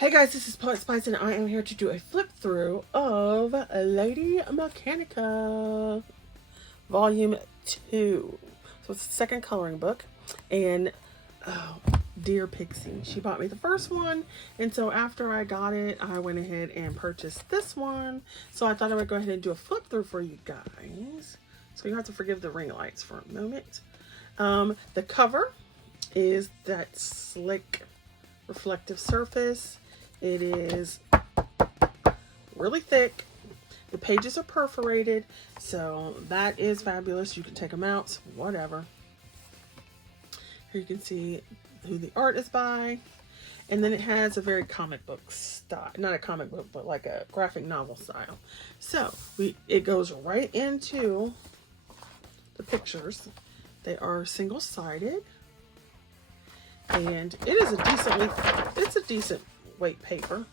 Hey guys, this is Poet Spice and I am here to do a flip through of Lady Mechanika Volume 2. So it's the second coloring book, and oh, dear Pixie, she bought me the first one, and so after I got it, I went ahead and purchased this one. So I thought I would go ahead and do a flip through for you guys. So you have to forgive the ring lights for a moment. The cover is that slick reflective surface. It is really thick. The pages are perforated, so that is fabulous. You can take them out, whatever. Here you can see who the art is by. And then it has a very comic book style. Not a comic book, but like a graphic novel style. So it goes right into the pictures. They are single-sided. And it is a decent weight paper.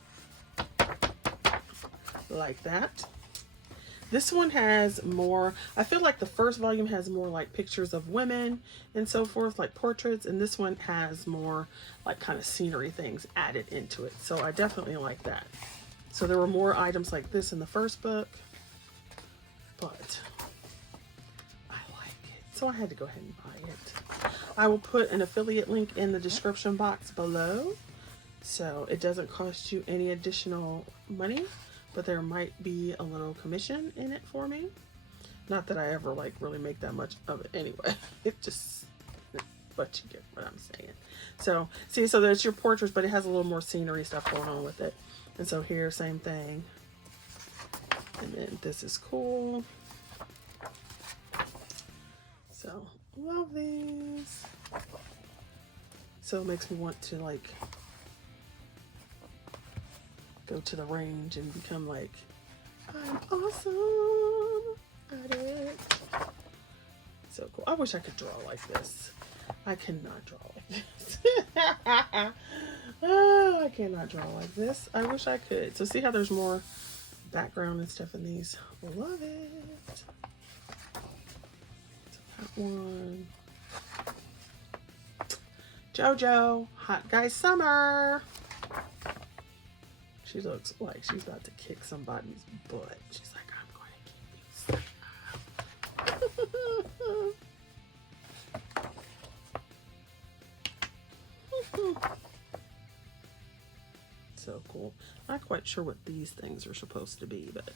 Like that. This one has more, I feel like the first volume has more like pictures of women and so forth, like portraits, and this one has more like kind of scenery things added into it. So I definitely like that. So there were more items like this in the first book, but I like it. So I had to go ahead and buy it. I will put an affiliate link in the description box below, so it doesn't cost you any additional money. But there might be a little commission in it for me. Not that I ever like really make that much of it anyway. It just, but you get what I'm saying. So see, so there's your portraits, but it has a little more scenery stuff going on with it. And so here, same thing. And then this is cool. So love these. So it makes me want to like go to the range and become like, I'm awesome at it. So cool. I wish I could draw like this. I cannot draw like this. Oh, I cannot draw like this. I wish I could. So see how there's more background and stuff in these. Love it. So that one. JoJo, Hot Guy Summer. She looks like she's about to kick somebody's butt. She's like, I'm going to keep you safe. So cool. Not quite sure what these things are supposed to be, but.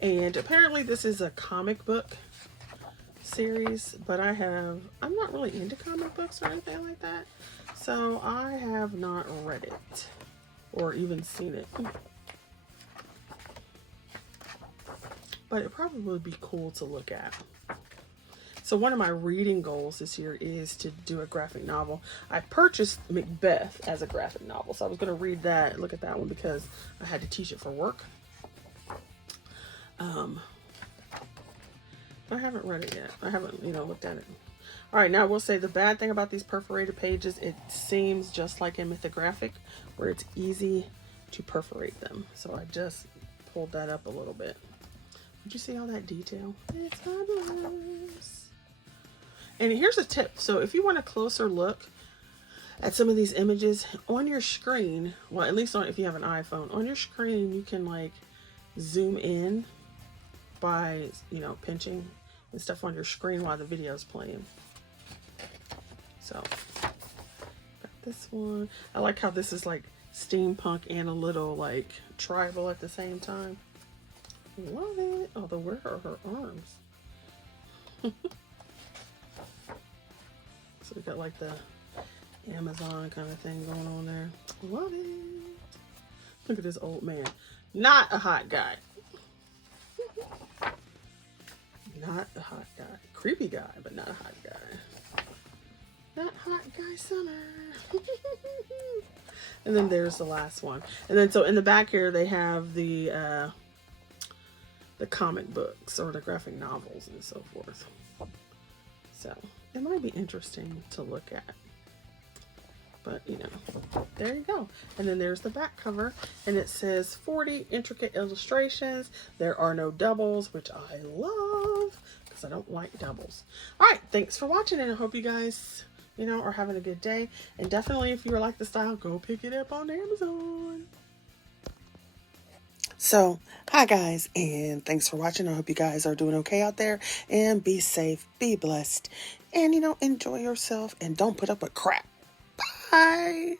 And apparently this is a comic book series, but I'm not really into comic books or anything like that. So I have not read it or even seen it. But it probably would be cool to look at. So one of my reading goals this year is to do a graphic novel. I purchased Macbeth as a graphic novel. So I was going to read that, look at that one because I had to teach it for work. But I haven't read it yet. I haven't, looked at it. All right, now I will say the bad thing about these perforated pages, it seems just like in Mythographic where it's easy to perforate them. So I just pulled that up a little bit. Did you see all that detail? It's fabulous. And here's a tip. So if you want a closer look at some of these images on your screen, well, at least if you have an iPhone, on your screen, you can like zoom in by, pinching and stuff on your screen while the video is playing. So, got this one. I like how this is like steampunk and a little like tribal at the same time. Love it. Although, where are her arms? So we got like the Amazon kind of thing going on there. Love it. Look at this old man. Not a hot guy. Not a hot guy. Creepy guy, but not a hot guy. Not Hot Guy Summer. And then there's the last one. And then so in the back here they have the comic books or the graphic novels and so forth. So it might be interesting to look at. But there you go. And then there's the back cover, and it says 40 intricate illustrations. There are no doubles, which I love because I don't like doubles. All right, thanks for watching, and I hope you guys or having a good day. And definitely, if you like the style, go pick it up on Amazon. So, hi guys, and thanks for watching. I hope you guys are doing okay out there, and be safe, be blessed, and enjoy yourself, and don't put up with crap. Bye.